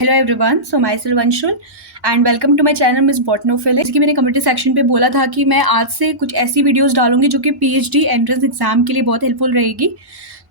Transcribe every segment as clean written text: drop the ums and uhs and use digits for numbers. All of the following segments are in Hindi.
Hello everyone, so myself Anshul and welcome to my channel Miss Botanophilics. जैसे कि मैंने कम्युनिटी सेक्शन पे बोला था कि मैं आज से कुछ ऐसी वीडियोस डालूंगी जो कि पीएचडी एंट्रेंस एग्जाम के लिए बहुत हेल्पफुल रहेगी।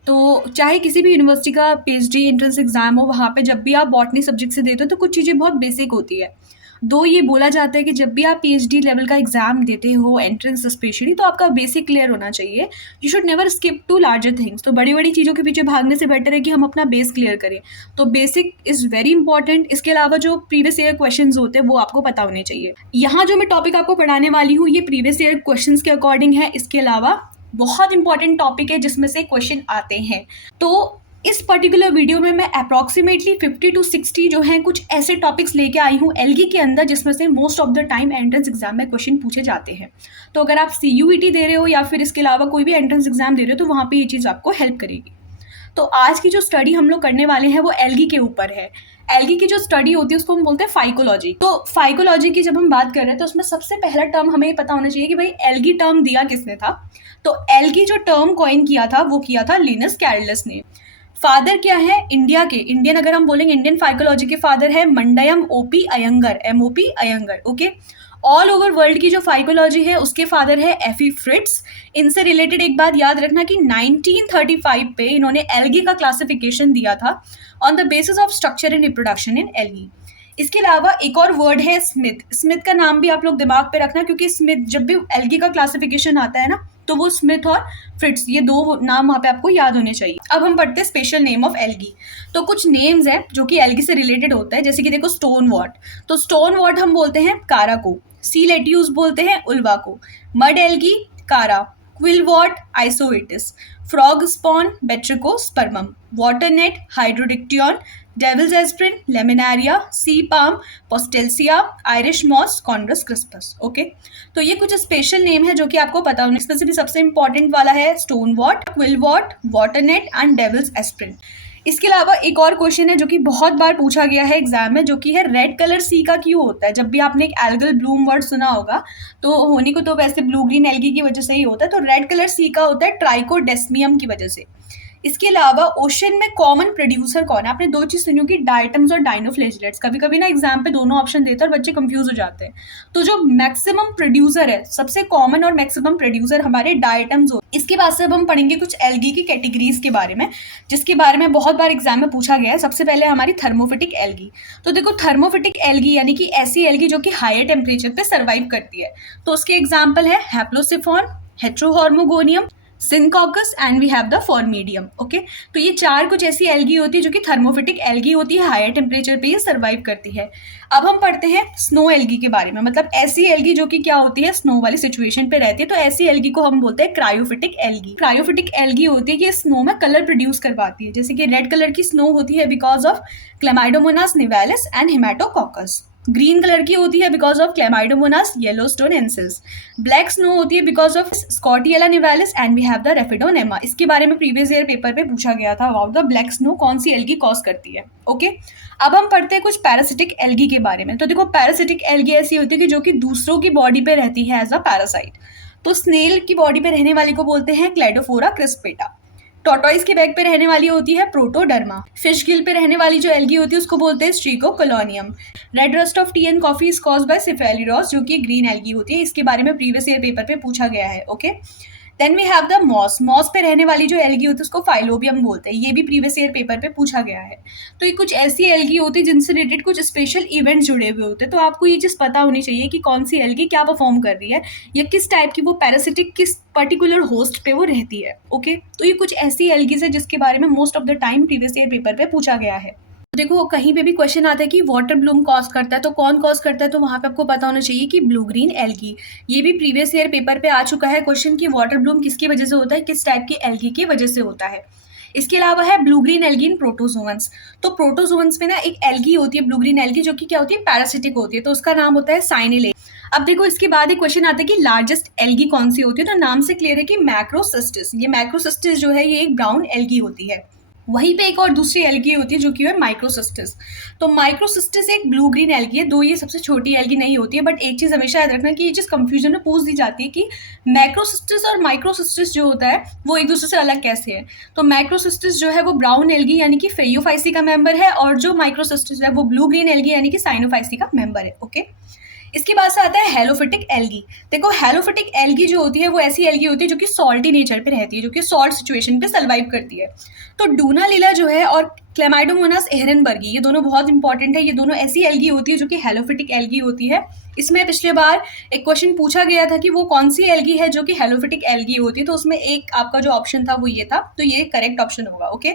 तो चाहे किसी भी यूनिवर्सिटी का पीएचडी एंट्रेंस एग्जाम हो, वहाँ पे जब भी आप बॉटनी सब्जेक्ट से देते हो तो कुछ चीज़ें बहुत बेसिक होती है। दो ये बोला जाता है कि जब भी आप पीएचडी लेवल का एग्जाम देते हो, एंट्रेंस स्पेशली, तो आपका बेसिक क्लियर होना चाहिए। You should never skip to larger things. तो बड़ी बड़ी चीज़ों के पीछे भागने से बेटर है कि हम अपना बेस क्लियर करें। तो बेसिक इज़ वेरी इंपॉर्टेंट। इसके अलावा जो प्रीवियस ईयर क्वेश्चंस होते हैं वो आपको पता होने चाहिए। यहाँ जो मैं टॉपिक आपको पढ़ाने वाली हूँ ये प्रीवियस ईयर क्वेश्चंस के अकॉर्डिंग है। इसके अलावा बहुत इंपॉर्टेंट टॉपिक है जिसमें से क्वेश्चन आते हैं। तो इस पर्टिकुलर वीडियो में मैं अप्रॉक्सीमेटली 50 to 60 जो हैं कुछ ऐसे टॉपिक्स लेके आई हूँ एलगी के अंदर जिसमें से most of the time entrance exam में क्वेश्चन पूछे जाते हैं। तो अगर आप CUET दे रहे हो या फिर इसके अलावा कोई भी एंट्रेंस एग्जाम दे रहे हो तो वहाँ पे ये चीज़ आपको हेल्प करेगी। तो आज की जो स्टडी हम लोग करने वाले हैं वो एल्गी के ऊपर है। एल्गी की जो स्टडी होती है उसको हम बोलते हैं फाइकोलॉजी। तो फाइकोलॉजी की जब हम बात कर रहे हैं तो उसमें सबसे पहला टर्म हमें पता होना चाहिए कि भाई एल्गी टर्म दिया किसने था। तो एल्गी जो टर्म कॉइन किया था वो किया था लिनस कैरलस ने। फादर क्या है इंडिया के, इंडियन अगर हम बोलेंगे इंडियन फाइकोलॉजी के फादर है Mandayam OP Iyengar, MOP Iyengar. Okay, all over world की जो फाइकोलॉजी है उसके फादर है एफी फ्रिट्स। इनसे रिलेटेड एक बात याद रखना कि 1935 पे इन्होंने एल्गी का क्लासिफिकेशन दिया था on the basis of structure and reproduction in algae. इसके अलावा एक और वर्ड है स्मिथ। स्मिथ का नाम भी आप लोग दिमाग पे रखना क्योंकि स्मिथ जब भी एल्गी का क्लासिफिकेशन आता है ना तो वो स्मिथ और फ्रिट्स ये दो नाम वहाँ पे आपको याद होने चाहिए। अब हम पढ़ते हैं स्पेशल नेम ऑफ एल्गी। तो कुछ नेम्स हैं जो कि एल्गी से रिलेटेड होता है, जैसे कि देखो स्टोन वॉट। तो स्टोन वॉट हम बोलते हैं कारा को, सी लेट्यूस बोलते हैं उल्वा को, mud algae chara, quillwort isoetes, frog spawn batrachospermum, water net hydrodictyon, devil's apron laminaria, sea palm postelsia, Irish moss chondrus crispus. Okay, तो ये कुछ स्पेशल नेम है जो कि आपको पता होना। इसमें से भी सबसे इंपॉर्टेंट वाला है stonewort, quillwort, water net and devil's aspirin. इसके अलावा एक और क्वेश्चन है जो कि बहुत बार पूछा गया है एग्जाम में, जो कि है रेड कलर सी का क्यों होता है। जब भी आपने एक एल्गल ब्लूम वर्ड सुना होगा तो होने को तो वैसे ब्लू ग्रीन एल्गी की वजह से ही होता है, तो रेड कलर सी का होता है ट्राइकोडेस्मियम की वजह से। इसके अलावा ओशन में कॉमन प्रोड्यूसर कौन है। आपने दो चीज सुनी होगी, डायटम्स और डाइनोफ्लेजलेट्स। कभी कभी ना एग्जाम पे दोनों ऑप्शन देते हैं और बच्चे कंफ्यूज हो जाते हैं। तो जो मैक्सिमम प्रोड्यूसर है, सबसे कॉमन और मैक्सिमम प्रोड्यूसर हमारे डायटम्स हो। इसके बाद से अब हम पढ़ेंगे कुछ एल्गी की कैटेगरीज के बारे में जिसके बारे में बहुत बार एग्जाम में पूछा गया है। सबसे पहले हमारी थर्मोफिटिक एल्गी। तो देखो थर्मोफिटिक एल्गी यानी कि ऐसी एल्गी जो कि हायर टेम्परेचर पे सर्वाइव करती है। तो उसके एग्जाम्पल है haplosiphon, heterohormogonium, synechococcus and we have the phormidium. Okay, तो ये चार कुछ ऐसी एल्गी होती है जो कि थर्मोफिटिक एल्गी होती है, हायर टेम्परेचर पे ये सर्वाइव करती है। अब हम पढ़ते हैं स्नो एल्गी के बारे में, मतलब ऐसी एल्गी जो कि क्या होती है, स्नो वाली सिचुएशन पे रहती है। तो ऐसी एल्गी को हम बोलते हैं क्रायोफिटिक एल्गी। क्रायोफिटिक एल्गी होती है कि स्नो में कलर प्रोड्यूस करवाती है, जैसे कि रेड कलर की स्नो होती है because of chlamydomonas nivalis and haematococcus. Green colour की होती है because of chlamydomonas yellowstonensis. Black snow होती है because of scotiella nivalis and we have the raphidonema. इसके बारे में प्रीवियस ईयर पेपर पे पूछा गया था अबाउट द ब्लैक स्नो कौन सी एल्गी कॉज करती है। ओके, अब हम पढ़ते हैं कुछ पैरासिटिक एल्गी के बारे में। तो देखो पैरासिटिक एल्गी ऐसी होती है कि जो कि दूसरों की बॉडी पे रहती है एज अ पैरासाइट। तो स्नेल की बॉडी पे रहने वाली को बोलते हैं क्लेडोफोरा क्रिस्पेटा। टॉर्टोइस के बैग पे रहने वाली होती है प्रोटोडर्मा। फिश गिल पे रहने वाली जो एल्गी होती है उसको बोलते हैं stigeoclonium. Red rust of tea and coffee is caused by cephaleuros जो कि ग्रीन एल्गी होती है। इसके बारे में प्रीवियस ईयर पेपर पे पूछा गया है। Okay, then we have the moss. Moss पे रहने वाली जो एल्गी होती है उसको फाइलोबियम बोलते हैं। ये भी प्रीवियस ईयर पेपर पे पूछा गया है। तो ये कुछ ऐसी एल्गी होती है जिनसे रिलेटेड कुछ स्पेशल इवेंट्स जुड़े हुए होते हैं। तो आपको ये चीज़ पता होनी चाहिए कि कौन सी एल्गी क्या परफॉर्म कर रही है या किस टाइप की वो पैरासिटिक किस पर्टिकुलर होस्ट पे वो रहती है। ओके, तो ये कुछ ऐसी एल्गीज है जिसके बारे में most of the time previous year paper पे पूछा गया है। देखो कहीं पे भी क्वेश्चन आता है कि वाटर ब्लूम कॉज करता है, तो कौन कॉज करता है, तो वहाँ पे आपको पता होना चाहिए कि ब्लू ग्रीन एल्गी। ये भी प्रीवियस ईयर पेपर पे आ चुका है क्वेश्चन कि वाटर ब्लूम किसकी वजह से होता है, किस टाइप की एल्गी की वजह से होता है। इसके अलावा है ब्लू ग्रीन एल्गी इन प्रोटोजोअन्स। तो प्रोटोजोअन्स में ना एक एल्गी होती है ब्लू ग्रीन एल्गी जो कि क्या होती है, पैरासिटिक होती है। तो उसका नाम होता है साइनेले। अब देखो इसके बाद एक क्वेश्चन आता है कि लार्जेस्ट एल्गी कौन सी होती है। तो नाम से क्लियर है कि मैक्रोसिस्टिस। ये मैक्रोसिस्टिस जो है ये एक ब्राउन एल्गी होती है। वहीं पे एक और दूसरी एल्गी होती है जो कि है माइक्रोसिस्टिस। तो माइक्रोसिस्टिस एक ब्लू ग्रीन एल्गी है, दो ये सबसे छोटी एल्गी नहीं होती है। बट एक चीज़ हमेशा याद रखना कि ये चीज़ कंफ्यूजन में पूछ दी जाती है कि मैक्रोसिस्टिस और माइक्रोसिस्टिस जो होता है वो एक दूसरे से अलग कैसे है। तो मैक्रोसिस्टिस जो है वो ब्राउन एल्गी यानी कि फेयोफाइसी का मेंबर है, और जो माइक्रोसिस्टिस है वो ब्लू ग्रीन एल्गी यानी कि साइनोफाइसी का मेंबर है। ओके, इसके बाद से आता है हेलोफिटिक एल्गी। देखो हेलोफिटिक एल्गी जो होती है वो ऐसी एल्गी होती है जो कि सॉल्टी नेचर पे रहती है, जो कि सॉल्ट सिचुएशन पे सर्वाइव करती है। तो डूना लीला जो है और क्लेमाइडोमोनास एहरनबर्गी, ये दोनों बहुत इंपॉर्टेंट है। ये दोनों ऐसी एल्गी होती है जो कि हेलोफिटिक एल्गी होती है। इसमें पिछले बार एक क्वेश्चन पूछा गया था कि वो कौन सी एल्गी है जो कि हेलोफिटिक एल्गी होती है, तो उसमें एक आपका जो ऑप्शन था वो ये था, तो ये करेक्ट ऑप्शन होगा। ओके,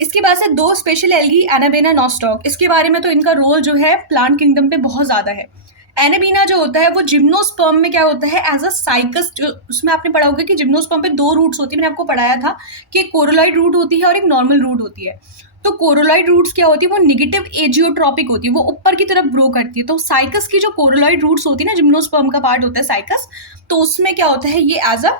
इसके बाद से दो स्पेशल एल्गी एनाबेना नॉस्टॉक। इसके बारे में तो इनका रोल जो है प्लांट किंगडम पे बहुत ज़्यादा है। एनाबीना जो होता है वो जिम्नोस्पर्म में क्या होता है एज अ साइकस, जो उसमें आपने पढ़ा होगा कि जिम्नोस्पर्म पे दो रूट्स होती है। मैंने आपको पढ़ाया था कि एक कोरोलॉइड रूट होती है और एक नॉर्मल रूट होती है। तो कोरोलॉइड रूट्स क्या होती है, वो निगेटिव एजियोट्रॉपिक होती है, वो ऊपर की तरफ ग्रो करती है। तो साइकस की जो कोरोलॉइड रूट्स होती है ना, जिम्नोस्पर्म का पार्ट होता है साइकस, तो उसमें क्या होता है ये एज अ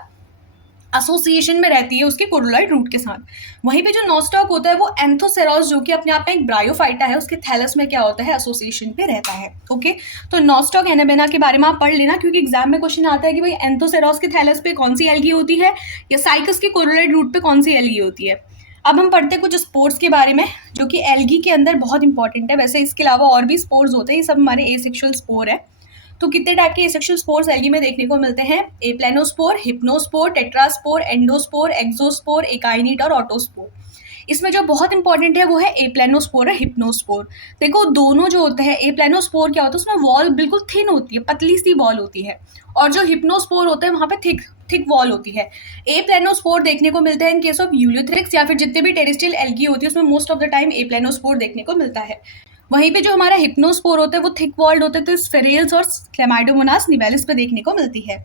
एसोसिएशन में रहती है उसके कोरोलॉइड रूट के साथ। वहीं पे जो नॉस्टॉक होता है वो एंथोसेरॉस, जो कि अपने आप में एक ब्रायोफाइटा है, उसके थैलस में क्या होता है एसोसिएशन पे रहता है। ओके, तो नॉस्टॉक एनाबेना के बारे में आप पढ़ लेना, क्योंकि एग्जाम में क्वेश्चन आता है कि भाई एंथोसेरॉस के थैलस पे कौन सी एल्गी होती है या साइकस के कोरोलॉइड रूट पे कौन सी एल्गी होती है। अब हम पढ़ते हैं कुछ स्पोर्ट्स के बारे में जो कि एल्गी के अंदर बहुत इंपॉर्टेंट है। वैसे इसके अलावा और भी स्पोर्स होते हैं, ये सब हमारे एसेक्सुअल स्पोर है। तो कितने टाइप के एसेक्सुअल स्पोर्स एल्गी में देखने को मिलते हैं? एप्लेनोस्पोर, हिप्नोस्पोर, टेट्रास्पोर, एंडोस्पोर, एक्सोस्पोर, एकाइनिट और ऑटोस्पोर। इसमें जो बहुत इंपॉर्टेंट है वो है एप्लेनोस्पोर और हिप्नोस्पोर। देखो दोनों जो होते हैं, एप्लेनोस्पोर क्या होता है उसमें वॉल बिल्कुल थिन होती है, पतली सी वॉल होती है, और जो हिप्नोस्पोर होता है वहाँ पे थिक वॉल होती है। एप्लेनोस्पोर देखने को मिलता है इन केस ऑफ यूलियोथ्रिक्स या फिर जितने भी टेरेस्ट्रियल एल्गी होती है उसमें most of the time aplanospore देखने को मिलता है। वहीं पे जो हमारा हिप्नोस्पोर होता है वो थिक वॉल्ड होते हैं, तो स्फेरेल्स और क्लेमाइडोमोनास निवेलिस पे देखने को मिलती है।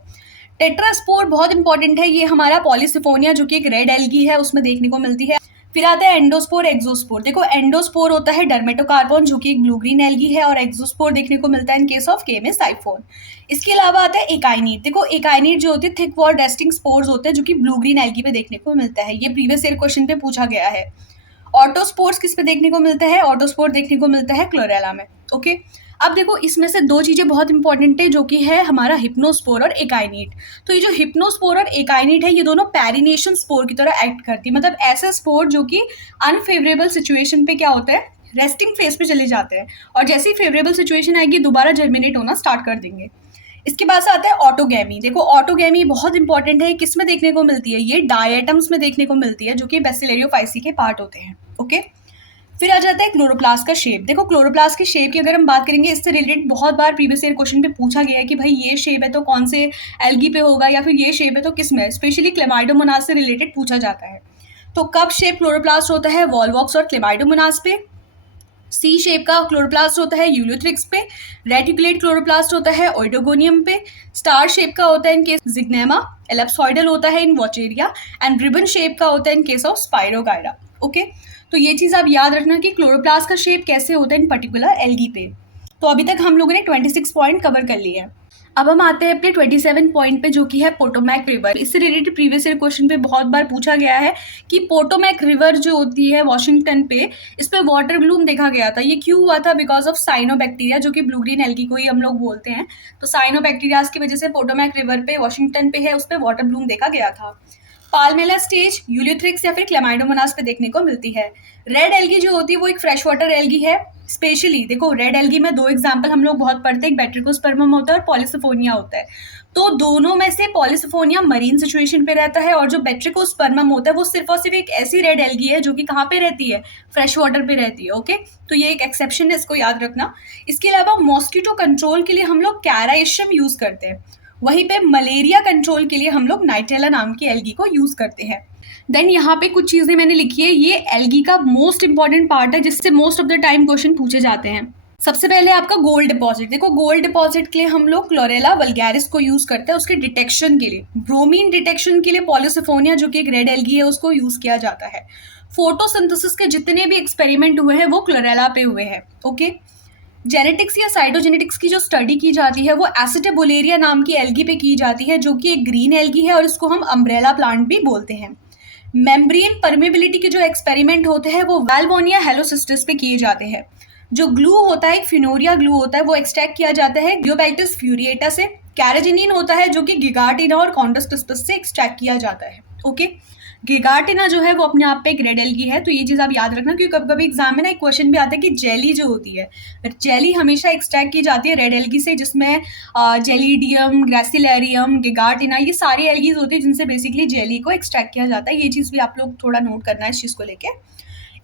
टेट्रास्पोर बहुत इंपॉर्टेंट है, ये हमारा पॉलीसिफोनिया जो कि एक रेड एल्गी है उसमें देखने को मिलती है। फिर आता है एंडोस्पोर, एक्सोस्पोर। देखो एंडोस्पोर होता है डर्मेटोकार्बोन जो कि एक ब्लू ग्रीन एल्गी है, और एक्सोस्पोर देखने को मिलता है इन केस ऑफ केमेस साइफोन। इसके अलावा आता है एकाइनीट। देखो एकाइनीट जो होती है थिक वॉल रेस्टिंग स्पोर्स होते हैं जो कि ब्लू ग्रीन एल्गी पे देखने को मिलता है। ये प्रीवियस ईयर क्वेश्चन पे पूछा गया है। ऑटोस्पोर्स किस पे देखने को मिलता है? ऑटोस्पोर देखने को मिलता है क्लोरेला में। ओके, अब देखो इसमें से दो चीज़ें बहुत इंपॉर्टेंट है जो कि है हमारा हिप्नोस्पोर और एकाइनीट। तो ये जो हिप्नोस्पोर और एकाइनीट है ये दोनों पैरिनेशन स्पोर की तरह एक्ट करती है, मतलब ऐसे स्पोर जो कि अनफेवरेबल सिचुएशन पे क्या होता है रेस्टिंग फेज पे चले जाते हैं, और जैसे ही फेवरेबल सिचुएशन आएगी दोबारा जर्मिनेट होना स्टार्ट कर देंगे। इसके बाद से आता है ऑटोगैमी। देखो ऑटोगैमी बहुत इंपॉर्टेंट है, किस में देखने को मिलती है? ये डायटम्स में देखने को मिलती है जो कि बेसिलेरियोफाइसी के पार्ट होते हैं। ओके, फिर आ जाता है क्लोरोप्लास्ट का शेप। देखो क्लोरोप्लास्ट की शेप की अगर हम बात करेंगे, इससे रिलेटेड बहुत बार प्रीवियस ईयर क्वेश्चन पे पूछा गया है कि भाई ये शेप है तो कौन से एल्गी पे होगा, या फिर ये शेप है तो किस में, स्पेशली क्लेमाइडोमोनास से रिलेटेड पूछा जाता है। तो कब शेप क्लोरोप्लास्ट होता है? वॉलवॉक्स और क्लेमाइडोमोनास पे। सी शेप का क्लोरोप्लास्ट होता है यूलियोथ्रिक्स पे। रेटिकुलेट क्लोरोप्लास्ट होता है ओइडोगोनियम पे। स्टार शेप का होता है इन केस जिग्नेमा। एलिप्सॉइडल होता है इन वॉचेरिया, एंड रिबन शेप का होता है इन केस ऑफ स्पाइरोगायरा। ओके, तो ये चीज़ आप याद रखना कि क्लोरोप्लास्ट का शेप कैसे होता है इन पर्टिकुलर एल्गी पे। तो अभी तक हम लोगों ने 26 पॉइंट कवर कर लिए हैं। अब हम आते हैं अपने 27 पॉइंट पे जो कि है पोटोमैक रिवर। इससे रिलेटेड प्रीवियस ईयर क्वेश्चन पे बहुत बार पूछा गया है कि पोटोमैक रिवर जो होती है वॉशिंगटन पे, इस पे वाटर ब्लूम देखा गया था। ये क्यों हुआ था? बिकॉज ऑफ साइनोबैक्टीरिया, जो कि ब्लू ग्रीन एल्गी को ही हम लोग बोलते हैं। तो साइनोबैक्टीरियाज की वजह से पोटोमैक रिवर पे वॉशिंगटन पे है उस पर वाटर ब्लूम देखा गया था। पाल्मेला स्टेज यूलियोथ्रिक्स या फिर क्लेमाइडोमोनास पे देखने को मिलती है। रेड एल्गी जो होती है वो एक फ्रेश वाटर एल्गी है। स्पेशली देखो रेड एल्गी में दो एग्जांपल हम लोग बहुत पढ़ते हैं, एक बैट्रिकोस्पर्मम होता है और पॉलीसिफोनिया होता है। तो दोनों में से पॉलीसिफोनिया मरीन सिचुएशन पे रहता है, और जो बैट्रिकोस्पर्मम होता है वो सिर्फ और सिर्फ एक ऐसी रेड एल्गी है जो कि कहाँ पे रहती है? फ्रेश वाटर पे रहती है। ओके, तो ये एक एक्सेप्शन है, इसको याद रखना। इसके अलावा मॉस्किटो कंट्रोल के लिए हम लोग कैराइशियम यूज करते हैं, वहीं पे मलेरिया कंट्रोल के लिए हम लोग नाइट्रेला नाम की एल्गी को यूज करते हैं। देन यहाँ पे कुछ चीजें मैंने लिखी है, ये एल्गी का मोस्ट इंपॉर्टेंट पार्ट है जिससे most of the time question पूछे जाते हैं। सबसे पहले आपका गोल्ड डिपॉजिट। देखो गोल्ड डिपॉजिट के लिए हम लोग क्लोरेला वल्गैरिस को यूज करते हैं उसके डिटेक्शन के लिए। ब्रोमीन डिटेक्शन के लिए पॉलीसिफोनिया जो कि एक रेड एल्गी है उसको यूज किया जाता है। फोटोसिंथेसिस के जितने भी एक्सपेरिमेंट हुए हैं वो क्लोरेला पे हुए हैं। ओके, जेनेटिक्स या साइटोजेनेटिक्स की जो स्टडी की जाती है वो एसिटाबुलेरिया नाम की एल्गी पे की जाती है जो कि एक ग्रीन एल्गी है, और इसको हम अम्ब्रेला प्लांट भी बोलते हैं। मेम्ब्रेन परमेबिलिटी के जो एक्सपेरिमेंट होते हैं वो वाल्वोनिया हेलोसिस्टस पे किए जाते हैं। जो ग्लू होता है, एक फिनोरिया ग्लू होता है, वो एक्सट्रैक्ट किया जाता है ग्लियोबैक्टस फ्यूरिएटा से। कैराजिनिन होता है जो कि गिगार्टिना और कॉन्डस क्रिस्पस से एक्सट्रैक्ट किया जाता है। ओके, गिगार्टिना जो है वो अपने आप पे एक रेड एल्गी है, तो ये चीज़ आप याद रखना, क्योंकि कभी कभी एग्जाम में ना एक क्वेश्चन भी आता है कि जेली जो होती है, जेली हमेशा एक्सट्रैक्ट की जाती है रेड एल्गी से, जिसमें जेलीडियम, ग्रेसिलेरियम, गिगार्टिना, ये सारी एल्गीज होती है जिनसे बेसिकली जेली को एक्सट्रैक्ट किया जाता है। ये चीज़ भी आप लोग थोड़ा नोट करना है इस चीज़ को लेके।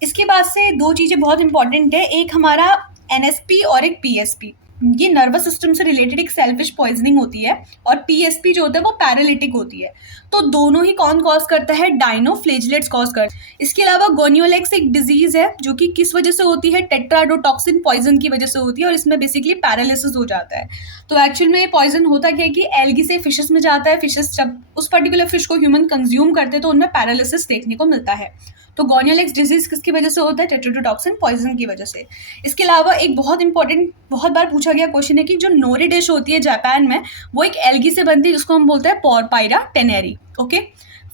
इसके बाद से दो चीज़ें बहुत इंपॉर्टेंट है, एक हमारा एनएसपी और एक पीएसपी। ये नर्वस सिस्टम से रिलेटेड एक सेल्फिश पॉइजनिंग होती है, और पीएसपी जो होता है वो पैरालिटिक होती है। तो दोनों ही कौन कॉज करता है? डाइनोफ्लेजिलेट्स कॉज करता है। इसके अलावा गोनियोलेक्स एक डिजीज है जो कि किस वजह से होती है? टेट्राडोटॉक्सिन पॉइजन की वजह से होती है, और इसमें बेसिकली पैरालिसिस हो जाता है। तो एक्चुअल में ये पॉइजन होता क्या है कि एल्गी से फिशेस में जाता है, फिशेस जब उस पर्टिकुलर फिश को ह्यूमन कंज्यूम करते हैं तो उनमें पैरालिसिस देखने को मिलता है। तो गोनियोलेक्स डिजीज किसकी वजह से होता है? टेट्राडोटॉक्सिन पॉइजन की वजह से। इसके अलावा एक बहुत इंपॉर्टेंट, बहुत बार पूछा गया क्वेश्चन है कि जो नोरी डिश होती है जापान में, वो एक एल्गी से बनती है जिसको हम बोलते हैं पोरपायरा टेनेरी। ओके,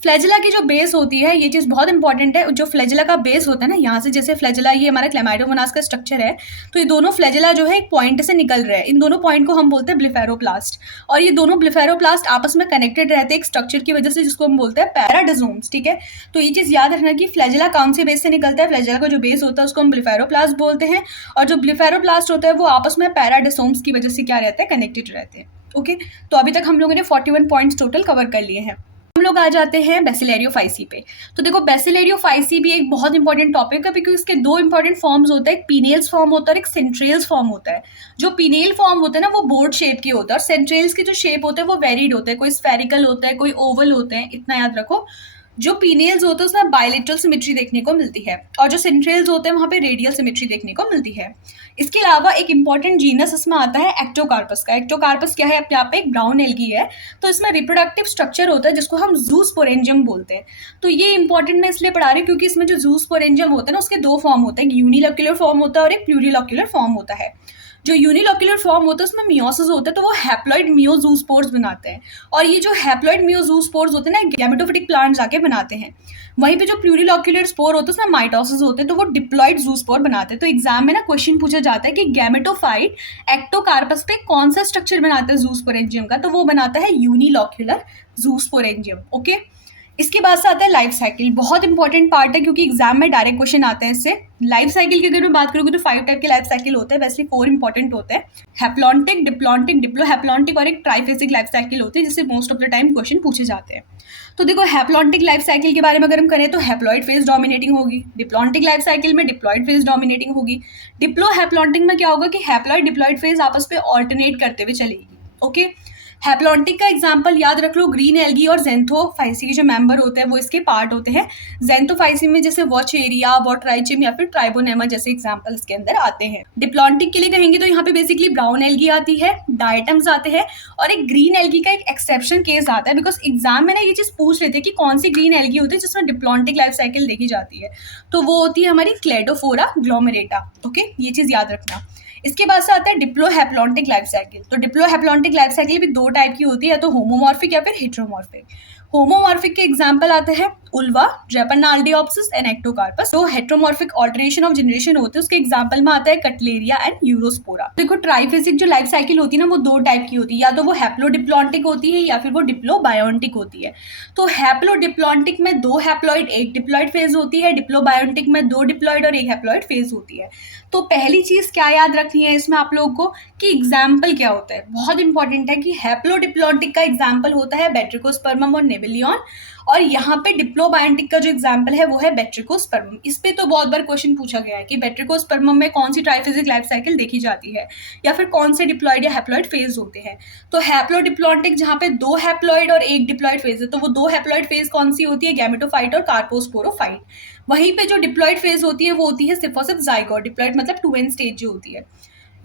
फ्लैजिला की जो बेस होती है, ये चीज़ बहुत इंपॉर्टेंट है, जो फ्लैजिला का बेस होता है ना, यहाँ से जैसे फ्लैजिला ये हमारा क्लेमाइडोमोनास का स्ट्रक्चर है, तो ये दोनों फ्लैजिला जो है एक पॉइंट से निकल रहे हैं, इन दोनों पॉइंट को हम बोलते हैं ब्लिफेरोप्लास्ट, और ये दोनों ब्लिफेरोप्लास्ट आपस में कनेक्टेड रहते हैं एक स्ट्रक्चर की वजह से जिसको हम बोलते हैं पैराडिजोम्स। ठीक है, तो ये चीज़ याद रखना कि फ्लैजिला कौन से बेस से निकलता है? फ्लैजिला का जो बेस होता है उसको हम ब्लिफेरोप्लास्ट बोलते हैं, और जो ब्लिफेरोप्लास्ट होता है वो आपस में पैराडिसोम्स की वजह से क्या रहते हैं? कनेक्टेड रहते हैं। ओके, तो अभी तक हम लोगों ने 41 पॉइंट्स टोटल कवर कर लिए हैं। हम लोग आ जाते हैं बेसिलेरियोफाइसी पे। तो देखो, बेसिलेरियोफाइसी भी एक बहुत इंपॉर्टेंट टॉपिक है, क्योंकि इसके दो इंपॉर्टेंट फॉर्म्स होते हैं, एक पीनेल्स फॉर्म होता है और एक सेंट्रेल्स फॉर्म होता है। जो पीनेल फॉर्म होता है ना वो बोर्ड शेप के होता है, और सेंट्रेल्स के जो शेप होते हैं वो वेरिड होते हैं, कोई स्फेरिकल होता है, कोई ओवल होते हैं, इतना याद रखो। जो पीनेल्स होते हैं उसमें बायलेटरल सिमेट्री देखने को मिलती है, और जो सेंट्रेल्स होते हैं वहाँ पे रेडियल सिमेट्री देखने को मिलती है। इसके अलावा एक इंपॉर्टेंट जीनस इसमें आता है एक्टोकार्पस का। एक्टोकार्पस क्या है? अपने आप पे एक ब्राउन एल्गी है, तो इसमें रिप्रोडक्टिव स्ट्रक्चर होता है जिसको हम जूस्पोरेंजियम बोलते हैं। तो ये इंपॉर्टेंट मैं इसलिए पढ़ा रही हूँ क्योंकि इसमें जो जूस्पोरेंजियम होता है ना, उसके दो फॉर्म होते हैं, एक यूनिलॉक्यूलर फॉर्म होता है और एक प्लूरिलॉक्यूलर फॉर्म होता है। जो यूनिलॉक्यूलर फॉर्म होता है उसमें मियोसिस होता है, तो वो हैप्लॉइड मियोजूस्पोर्स बनाते हैं, और ये जो हैप्लॉइड मियोजूस्पोर्स होते हैं ना, गैमेटोफिटिक प्लांट जाके बनाते हैं। वहीं पे जो प्लूरिलॉक्यूलर स्पोर होते हैं उसमें माइटोसिस होते हैं, तो वो डिप्लॉइड जूस्पोर बनाते हैं। तो एग्जाम में ना क्वेश्चन पूछा जाता है कि गैमेटोफाइट एक्टोकार्पस पे कौन सा स्ट्रक्चर बनाता है जूस्पोरेंजियम का? तो वो बनाता है यूनिलॉक्यूलर जूस्पोरेंजियम। ओके, इसके बाद से आता है लाइफ साइकिल। बहुत इंपॉर्टेंट पार्ट है क्योंकि एग्जाम में डायरेक्ट क्वेश्चन आते हैं इससे। लाइफ साइकिल की अगर मैं बात करूँगी तो 5 टाइप के लाइफ साइकिल होते हैं, वैसे 4 इंपॉर्टेंट होते हैं, हैप्लॉन्टिक, डिप्लॉन्टिक, डिप्लोहैप्लॉन्टिक और एक ट्राइफेसिक लाइफ साइकिल होती है, जिससे most of the time question पूछे जाते हैं। तो देखो, हैप्लॉन्टिक लाइफ साइकिल के बारे में अगर हम करें तो हैप्लॉइड फेज डोमिनेटिंग होगी। डिप्लॉन्टिक लाइफ साइकिल में डिप्लॉइड फेज डोमिनेटिंग होगी। डिप्लोहैप्लॉन्टिक में क्या होगा कि हैप्लॉइड डिप्लॉइड फेज आपस में ऑल्टरनेट करते हुए चलेगी। ओके, हैप्लॉन्टिक का एग्जांपल याद रख लो, ग्रीन एल्गी और ज़ेंथोफाइसी के जो मेंबर होते हैं वो इसके पार्ट होते हैं। ज़ेंथोफाइसी में जैसे वॉचेरिया, वॉटराइचिम या फिर ट्राइबोनेमा जैसे एग्जांपल इसके अंदर आते हैं। डिप्लॉन्टिक के लिए कहेंगे तो यहाँ पे बेसिकली ब्राउन एल्गी आती है, डायटम्स आते हैं, और एक ग्रीन एल्गी का एक एक्सेप्शन केस आता है, बिकॉज एग्जाम में ना ये चीज़ पूछ लेते हैं कि कौन सी ग्रीन एल्गी होती है जिसमें डिप्लॉन्टिक लाइफ साइकिल देखी जाती है, तो वो होती है हमारी क्लेडोफोरा ग्लोमेरेटा। ओके, ये चीज़ याद रखना। इसके बाद से आता है डिप्लोहैप्लॉन्टिक लाइफ साइकिल। तो डिप्लोहैप्लॉन्टिक लाइफ साइकिल भी 2 टाइप की होती है, या तो होमोमॉर्फिक या फिर हेटेरोमॉर्फिक। होमोमॉर्फिक के एग्जांपल आते हैं उल्वा, ड्रेपनाल्डियोप्सिस एंड एक्टोकार्पस। जो हेटेरोमॉर्फिक ऑल्टरेशन ऑफ जनरेशन होते हैं उसके एग्जांपल में आता है कटलेरिया एंड यूरोस्पोरा। देखो, ट्राइफेसिक जो लाइफ साइकिल होती है ना वो 2 टाइप की होती है, या तो वो हैप्लोडिप्लॉन्टिक होती है या फिर वो डिप्लोबायोन्टिक होती है। तो हैप्लोडिप्लॉन्टिक में 2 हैप्लॉइड 1 डिप्लॉइड फेज होती है, डिप्लोबायोन्टिक में 2 डिप्लॉइड और 1 हैप्लॉइड फेज होती है। तो पहली चीज क्या याद रखनी है इसमें आप लोगों को कि एग्जाम्पल क्या होता है। बहुत इंपॉर्टेंट है कि हैप्लोडिप्लॉन्टिक का एग्जाम्पल होता है बैट्रिकोस्पर्मम और नेविलियन, और यहाँ पे डिप्लोबायोन्टिक का जो एग्जाम्पल है वो है बैट्रिकोस्पर्मम। इस पे तो बहुत बार क्वेश्चन पूछा गया है कि बैट्रिकोस्पर्मम में कौन सी ट्राइफेसिक लाइफ साइकिल देखी जाती है, या फिर कौन से डिप्लॉइड या हैप्लॉइड फेज होते हैं। तो हैप्लोडिप्लॉन्टिक जहाँ पे 2 हैप्लॉइड और 1 डिप्लॉइड फेज है, तो वो 2 हैप्लॉइड फेज कौन सी होती है? गैमेटोफाइट और कार्पोस्पोरोफाइट। वहीं पे जो डिप्लॉइड फेज होती है वो होती है सिर्फ और सिर्फ जाइगोट। डिप्लॉइड मतलब 2n स्टेज जो होती है।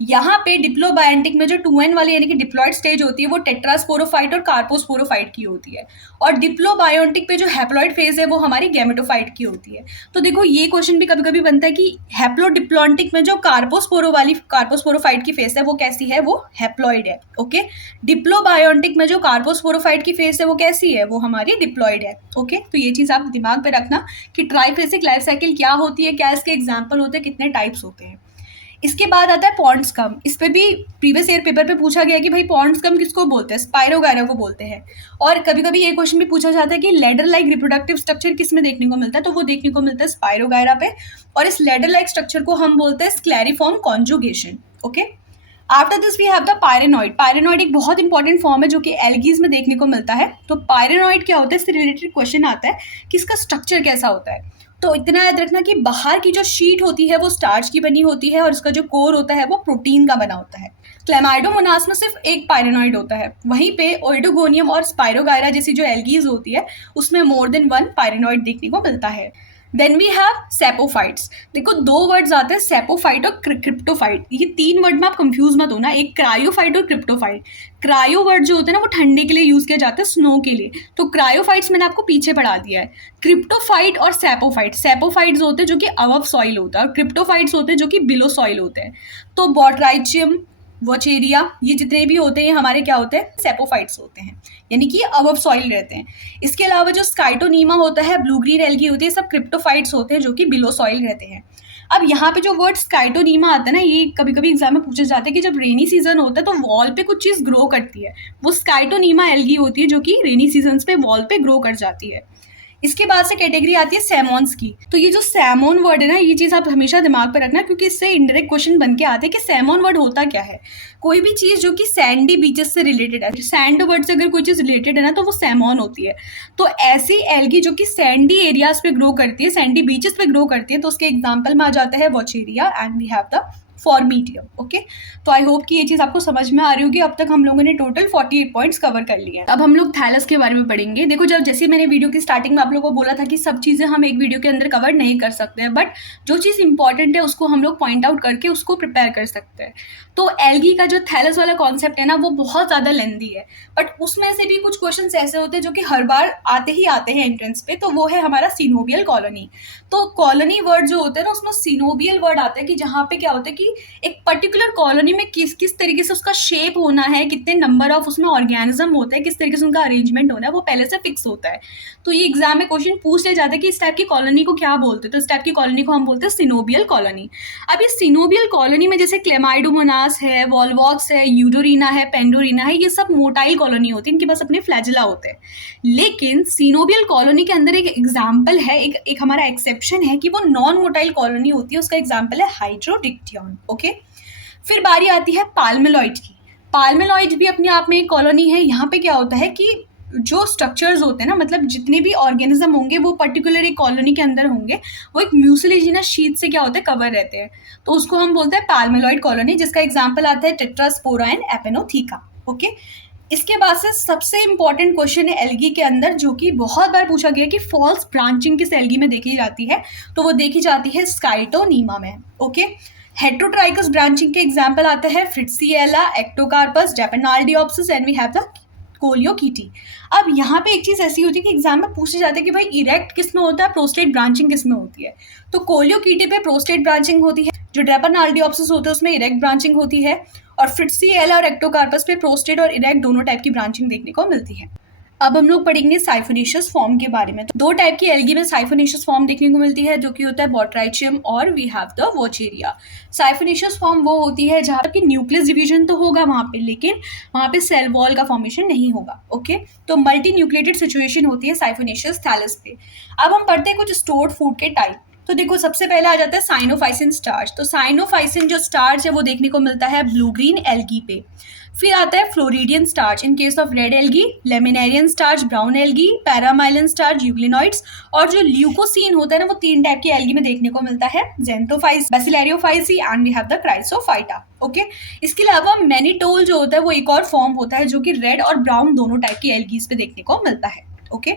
यहाँ पे डिप्लोबायोटिक में जो 2n वाली यानी कि डिप्लॉयड स्टेज होती है वो टेट्रास्पोरोफाइट और कार्पोस्पोरोफाइट की होती है, और डिप्लोबायोटिक पे जो हैप्लॉइड फेज है वो हमारी गैमेटोफाइट की होती है। तो देखो ये क्वेश्चन भी कभी कभी बनता है कि हैप्लोडिप्लॉन्टिक में जो कार्पोस्पोरोफाइट की फेस है वो कैसी है, वो हैप्लॉइड है। ओके, डिप्लोबायोटिक में जो कार्पोस्पोरोफाइट की फेस है वो कैसी है, वो हमारी डिप्लॉइड है। ओके, तो ये चीज़ आप दिमाग पे रखना कि ट्राइफेसिक लाइफ साइकिल क्या होती है, क्या इसके एग्जाम्पल होते हैं, कितने टाइप्स होते हैं। इसके बाद आता है पॉन्ड्सकम। इस पे भी प्रीवियस ईयर पेपर पे पूछा गया कि भाई पॉन्ड्सकम किसको बोलते हैं, स्पाइरोगायरा को बोलते हैं। और कभी कभी ये क्वेश्चन भी पूछा जाता है कि लेडर लाइक रिप्रोडक्टिव स्ट्रक्चर किस में देखने को मिलता है, तो वो देखने को मिलता है स्पाइरोगायरा पे, और इस लेडर लाइक स्ट्रक्चर को हम बोलते हैं scalariform conjugation. Okay, after this we have the pyrenoid. Pyrenoid एक बहुत इंपॉर्टेंट फॉर्म है जो कि एल्गीज में देखने को मिलता है। तो पायरेनॉइड क्या होता है, इससे रिलेटेड क्वेश्चन आता है कि इसका स्ट्रक्चर कैसा होता है। तो इतना याद रखना कि बाहर की जो शीट होती है वो स्टार्च की बनी होती है, और इसका जो कोर होता है वो प्रोटीन का बना होता है। क्लेमाइडोमोनास में सिर्फ एक पायरेनॉइड होता है, वहीं पे ओइडोगोनियम और स्पाइरोगायरा जैसी जो एल्गीज होती है उसमें मोर देन वन पायरेनॉइड देखने को मिलता है। Then we have saprophytes. देखो दो वर्ड्स आते हैं, सेपोफाइट और क्रिप्टोफाइट। ये तीन वर्ड में आप कंफ्यूज मत होना, एक क्रायोफाइट और क्रिप्टोफाइट। क्रायो वर्ड जो होता है ना वो ठंडे के लिए यूज किया जाता है, स्नो के लिए, तो क्रायोफाइट्स मैंने आपको पीछे पढ़ा दिया है। क्रिप्टोफाइट और सेपोफाइट, सेपोफाइट्स होते हैं जो कि अबव सॉइल होता है, और क्रिप्टोफाइट्स होते हैं जो कि बिलो सॉइल होते हैं। तो बॉटराइचियम, वोचेरिया, ये जितने भी होते हैं ये हमारे क्या होते हैं, सेपोफाइट्स होते हैं, यानी कि अबव सॉइल रहते हैं। इसके अलावा जो स्काइटोनीमा होता है, ब्लू ग्रीन एल्गी होती है, सब क्रिप्टोफाइट्स होते हैं जो कि बिलो सॉइल रहते हैं। अब यहाँ पे जो वर्ड स्काइटोनीमा आता है ना, ये कभी कभी एग्जाम में पूछे जाते हैं कि जब रेनी सीजन होता है तो वॉल पे कुछ चीज़ ग्रो करती है, वो स्काइटोनीमा एल्गी होती है जो कि रेनी सीजन पे वॉल पे ग्रो कर जाती है। इसके बाद से कैटेगरी आती है सैमोन्स की। तो ये जो सैमोन वर्ड है ना, ये चीज़ आप हमेशा दिमाग पर रखना, क्योंकि इससे इनडायरेक्ट क्वेश्चन बन के आते हैं कि सैमोन वर्ड होता क्या है। कोई भी चीज़ जो कि सैंडी बीचेस से रिलेटेड है, सैंड वर्ड से अगर कोई चीज़ रिलेटेड है ना तो वो सैमोन होती है। तो ऐसी एल्गी जो कि सैंडी एरियाज पे ग्रो करती है, सैंडी बीचेस पे ग्रो करती है, तो उसके एग्जाम्पल में आ जाता है Vaucheria and we have the Phormidium. Okay, तो आई होप कि ये चीज़ आपको समझ में आ रही होगी। अब तक हम लोगों ने टोटल 48 पॉइंट्स कवर कर लिए हैं। अब हम लोग थैलस के बारे में पढ़ेंगे। देखो जब जैसे मैंने वीडियो की स्टार्टिंग में आप लोगों को बोला था कि सब चीज़ें हम एक वीडियो के अंदर कवर नहीं कर सकते हैं, बट जो चीज़ इंपॉर्टेंट है उसको हम लोग पॉइंट आउट करके उसको प्रिपेयर कर सकते हैं। तो एल्गी का जो थैलस वाला कॉन्सेप्ट है ना वो बहुत ज़्यादा लेंदी है, बट उसमें से भी कुछ क्वेश्चन ऐसे होते हैं जो कि हर बार आते ही आते हैं एंट्रेंस पे। तो वो है हमारा सिनोबियल कॉलोनी। तो कॉलोनी वर्ड जो होते हैं ना उसमें सिनोबियल वर्ड आता है कि जहाँ पे क्या होता है कि एक पर्टिकुलर कॉलोनी में किस किस तरीके से उसका शेप होना है, कितने नंबर ऑफ उसमें ऑर्गेनिज्म होते हैं, किस तरीके से उनका अरेंजमेंट होना है, वो पहले से फिक्स होता है। तो ये एग्जाम में क्वेश्चन पूछ ले जाता है कि इस टाइप की कॉलोनी को क्या बोलते हैं, तो इस टाइप की कॉलोनी को हम बोलते हैं सिनोबियल कॉलोनी। अब इस सिनोबियल कॉलोनी में जैसे क्लेमाइडोमोनास है, वॉल्वॉक्स है, यूडोरिना है, पेंडोरिना है, ये सब मोटाइल कॉलोनी होती है, इनके पास अपने फ्लैजिला होते हैं। लेकिन सिनोबियल कॉलोनी के अंदर एक एग्जाम्पल है, एक हमारा एक्सेप्शन है कि वो नॉन मोटाइल कॉलोनी होती है, उसका एग्जाम्पल है हाइड्रोडिक्टियन। ओके, फिर बारी आती है पाल्मेलॉइड की। पाल्मेलॉइड भी अपने आप में एक कॉलोनी है। यहाँ पे क्या होता है कि जो स्ट्रक्चर्स होते हैं ना, मतलब जितने भी ऑर्गेनिज्म होंगे वो पर्टिकुलर एक कॉलोनी के अंदर होंगे, वो एक म्यूसिलेजिनस शीट से क्या होते हैं, कवर रहते हैं, तो उसको हम बोलते हैं पाल्मेलॉइड कॉलोनी, जिसका एग्जाम्पल आता है टेट्रास्पोरा एंड एपेनोथीका। ओके, इसके बाद से सबसे इंपॉर्टेंट क्वेश्चन है एल्गी के अंदर, जो कि बहुत बार पूछा गया कि फॉल्स ब्रांचिंग किस एल्गी में देखी जाती है, तो वो देखी जाती है स्काइटोनीमा में। ओके, हेट्रोट्राइकस ब्रांचिंग के एग्जाम्पल आते हैं Fritschiella, Ectocarpus, Draparnaldiopsis and we have the Coleochaete. अब यहाँ पे एक चीज़ ऐसी होती है कि एग्जाम में पूछे जाते हैं कि भाई इरेक्ट किस में होता है, प्रोस्टेट ब्रांचिंग किस में होती है। तो कोलियोकीटी पे प्रोस्टेट ब्रांचिंग होती है, जो ड्रेपेनाल्डियोप्सिस होते हैं उसमें इरेक्ट ब्रांचिंग होती है, और फ्रिट्सिएला और एक्टोकार्पस पे प्रोस्टेट और इरेक्ट दोनों टाइप की ब्रांचिंग देखने को मिलती है। अब हम लोग पढ़ेंगे साइफोनेशियस फॉर्म के बारे में। तो दो टाइप की एल्गी में साइफोनेशियस फॉर्म देखने को मिलती है, जो कि होता है बॉटराइचियम और वी हैव द वोचेरिया। साइफोनेशियस फॉर्म वो होती है जहाँ की न्यूक्लियस डिवीजन तो होगा वहाँ पे, लेकिन वहाँ पे सेल वॉल का फॉर्मेशन नहीं होगा। ओके, तो मल्टी न्यूक्लिएटेड सिचुएशन होती है साइफोनेशियस थैलस पे। अब हम पढ़ते हैं कुछ स्टोर्ड फूड के टाइप। तो देखो सबसे पहले आ जाता है साइनोफाइसिन स्टार्च। तो साइनोफाइसिन जो स्टार्च है वो देखने को मिलता है ब्लू ग्रीन एल्गी पे। फिर आता है floridean starch in case of red algae, laminarin starch brown algae, paramylon starch euglenoids, और जो ल्यूकोसीन होता है ना वो तीन टाइप की एल्गी में देखने को मिलता है, Xanthophyceae, Bacillariophyceae and we have the Chrysophyta. Okay, इसके अलावा मैनिटोल जो होता है वो एक और फॉर्म होता है जो कि रेड और ब्राउन दोनों टाइप की एल्गीज पे देखने को मिलता है। ओके,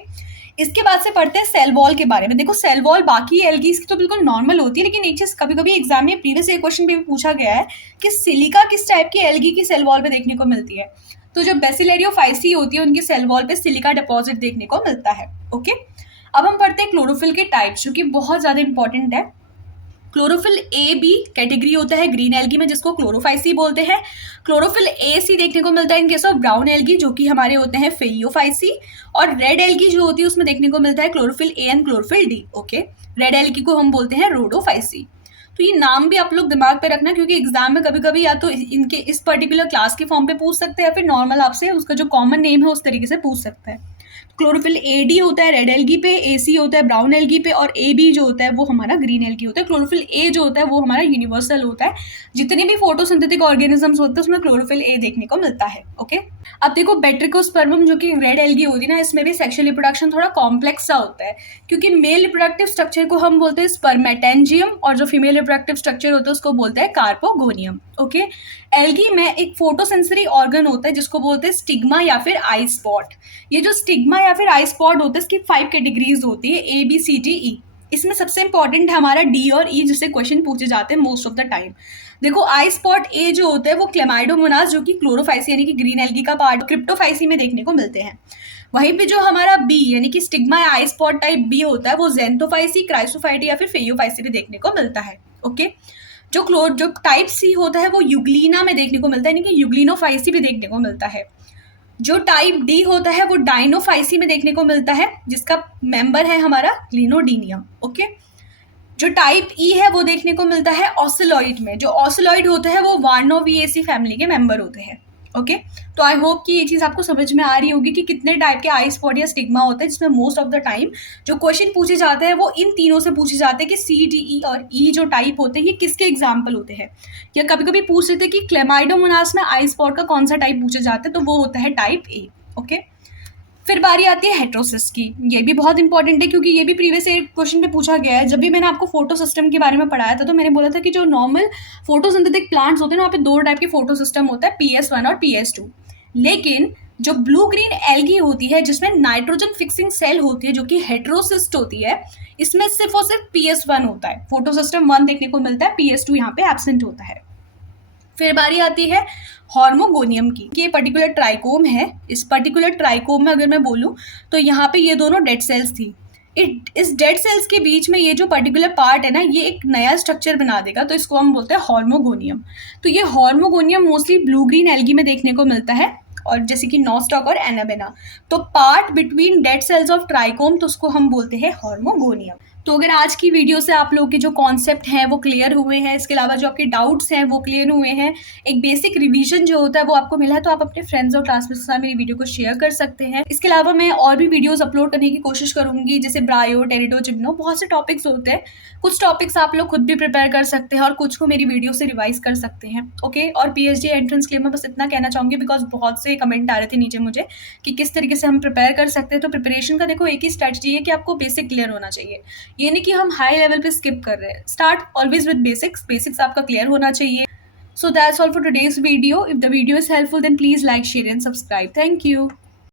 इसके बाद से पढ़ते हैं सेल वॉल के बारे में। देखो सेल वॉल बाकी एल्गीज की तो बिल्कुल नॉर्मल होती है, लेकिन एक चीज़ कभी कभी एग्जाम में प्रीवियस ईयर क्वेश्चन पे भी पूछा गया है कि सिलिका किस टाइप की एल्गी की सेल वॉल पे देखने को मिलती है। तो जो बेसिलेरियोफाइसी होती है उनकी सेल वॉल पे सिलिका डिपॉजिट देखने को मिलता है। ओके, अब हम पढ़ते हैं क्लोरोफिल के टाइप्स, जो कि बहुत ज़्यादा इंपॉर्टेंट है। क्लोरोफिल ए बी कैटेगरी होता है ग्रीन एल्गी में, जिसको क्लोरोफाइसी बोलते हैं। क्लोरोफिल ए सी देखने को मिलता है इन केस ऑफ ब्राउन एल्गी, जो कि हमारे होते हैं फेलियोफाइसी। और रेड एल्गी जो होती है उसमें देखने को मिलता है chlorophyll A and chlorophyll D. Okay, red algae को हम बोलते हैं रोडोफाइसी। तो ये नाम भी आप लोग दिमाग पे रखना, क्योंकि एग्जाम में कभी कभी या तो इनके इस पर्टिकुलर क्लास के फॉर्म पे पूछ सकते हैं, या फिर नॉर्मल आपसे उसका जो कॉमन नेम है उस तरीके से पूछ सकते हैं। क्लोरोफिल ए डी होता है रेड एल्गी पे, ए सी होता है ब्राउन एल्गी पे, और ए बी जो होता है वो हमारा ग्रीन एल्गी होता है। क्लोरोफिल ए जो होता है वो हमारा यूनिवर्सल होता है, जितने भी फोटोसिंथेटिक ऑर्गेनिजम्स होते हैं उसमें क्लोरोफिल ए देखने को मिलता है। ओके, अब देखो बेट्रिकोस्पर्मम जो कि रेड एल्गी होती है ना, इसमें भी सेक्सुअल रिप्रोडक्शन थोड़ा कॉम्प्लेक्स सा होता है, क्योंकि मेल रिप्रोडक्टिव स्ट्रक्चर को हम बोलते हैं स्पर्मेटेंजियम, और जो फीमेल रिप्रोडक्टिव स्ट्रक्चर होता है उसको बोलते हैं कार्पोगोनियम। ओके, एल्गी में एक फोटोसेंसरी ऑर्गन होता है जिसको बोलते हैं स्टिग्मा या फिर आई स्पॉट। ये जो स्टिग्मा या फिर आई स्पॉट होता है इसकी 5 कैटेगरीज होती है, A B C D E. इसमें सबसे इंपॉर्टेंट है हमारा डी और ई, जिससे क्वेश्चन पूछे जाते हैं मोस्ट ऑफ द टाइम। देखो आई स्पॉट ए जो होता है वो क्लेमाइडोमोनास, जो कि क्लोरोफाइसी यानी कि ग्रीन एल्गी का पार्ट, क्रिप्टोफाइसी में देखने को मिलते हैं। वहीं पे जो हमारा बी यानी कि स्टिग्मा या आई स्पॉट टाइप बी होता है वो जेंथोफाइसी, क्राइसोफाइटी या फिर फेयोफाइसी भी देखने को मिलता है। ओके, जो टाइप सी होता है वो यूग्लिना में देखने को मिलता है, यानी कि यूग्लिनोफाइसी भी देखने को मिलता है। जो टाइप डी होता है वो डाइनोफाइसी में देखने को मिलता है, जिसका मेंबर है हमारा ग्लिनोडीनियम। ओके, जो टाइप ई है वो देखने को मिलता है ऑसिलॉइड में। जो ऑसिलॉइड होते हैं वो वार्नोविएसी फैमिली के मेंबर होते हैं। ओके, तो आई होप कि ये चीज़ आपको समझ में आ रही होगी कि कितने टाइप के आई स्पॉट या स्टिग्मा होते हैं, जिसमें मोस्ट ऑफ द टाइम जो क्वेश्चन पूछे जाते हैं वो इन तीनों से पूछे जाते हैं कि सी डी ई और ई जो टाइप होते हैं ये किसके एग्जाम्पल होते हैं। या कभी कभी पूछ लेते हैं कि क्लेमाइडोमोनास में आई स्पॉट का कौन सा टाइप पूछे जाते हैं, तो वो होता है टाइप ए। ओके, फिर बारी आती है हेट्रोसिस की। ये भी बहुत इंपॉर्टेंट है, क्योंकि ये भी प्रीवियस क्वेश्चन पे पूछा गया है। जब भी मैंने आपको फोटो सिस्टम के बारे में पढ़ाया था तो मैंने बोला था कि जो नॉर्मल फोटोसिंथेटिक प्लांट्स होते हैं ना, वहाँ पे 2 टाइप के फोटो सिस्टम होता है, PS1 और PS2। लेकिन जो ब्लू ग्रीन एल्गी होती है जिसमें नाइट्रोजन फिक्सिंग सेल होती है जो कि हेट्रोसिस्ट होती है, इसमें सिर्फ और सिर्फ PS1 होता है, फोटो सिस्टम 1 देखने को मिलता है, PS2 यहाँ पे एब्सेंट होता है। फिर बारी आती है हॉर्मोगोनियम की। ये पर्टिकुलर ट्राइकोम है। इस पर्टिकुलर ट्राइकोम में अगर मैं बोलूँ तो यहाँ पे ये दोनों डेड सेल्स थी। इस डेड सेल्स के बीच में ये जो पर्टिकुलर पार्ट है ना, ये एक नया स्ट्रक्चर बना देगा, तो इसको हम बोलते हैं हॉर्मोगोनियम। तो ये हॉर्मोगोनियम मोस्टली ब्लू ग्रीन एल्गी में देखने को मिलता है, और जैसे कि नॉस्टॉक और एनाबेना। तो part between dead cells of trichome, तो उसको हम बोलते हैं हॉर्मोगोनियम। तो अगर आज की वीडियो से आप लोगों के जो कॉन्सेप्ट हैं वो क्लियर हुए हैं, इसके अलावा जो आपके डाउट्स हैं वो क्लियर हुए हैं, एक बेसिक रिवीजन जो होता है वो आपको मिला है, तो आप अपने फ्रेंड्स और क्लासमेट्स के साथ मेरी वीडियो को शेयर कर सकते हैं। इसके अलावा मैं और भी वीडियोस अपलोड करने की कोशिश करूंगी, जैसे ब्रायो, टेरिडो, जिम्नो, बहुत से टॉपिक्स होते हैं। कुछ टॉपिक्स आप लोग खुद भी प्रिपेयर कर सकते हैं और कुछ को मेरी वीडियो से रिवाइज कर सकते हैं। ओके, और PhD एंट्रेंस के लिए मैं बस इतना कहना चाहूँगी, बिकॉज बहुत से कमेंट आ रहे थे नीचे मुझे कि किस तरीके से हम प्रिपेयर कर सकते हैं। तो प्रिपरेशन का देखो एक ही स्ट्रैटेजी है कि आपको बेसिक क्लियर होना चाहिए, ये नहीं कि हम हाई लेवल पे स्किप कर रहे हैं। स्टार्ट ऑलवेज विद बेसिक्स आपका क्लियर होना चाहिए। So that's all for today's video. If the video is helpful then please like, share and subscribe. Thank you.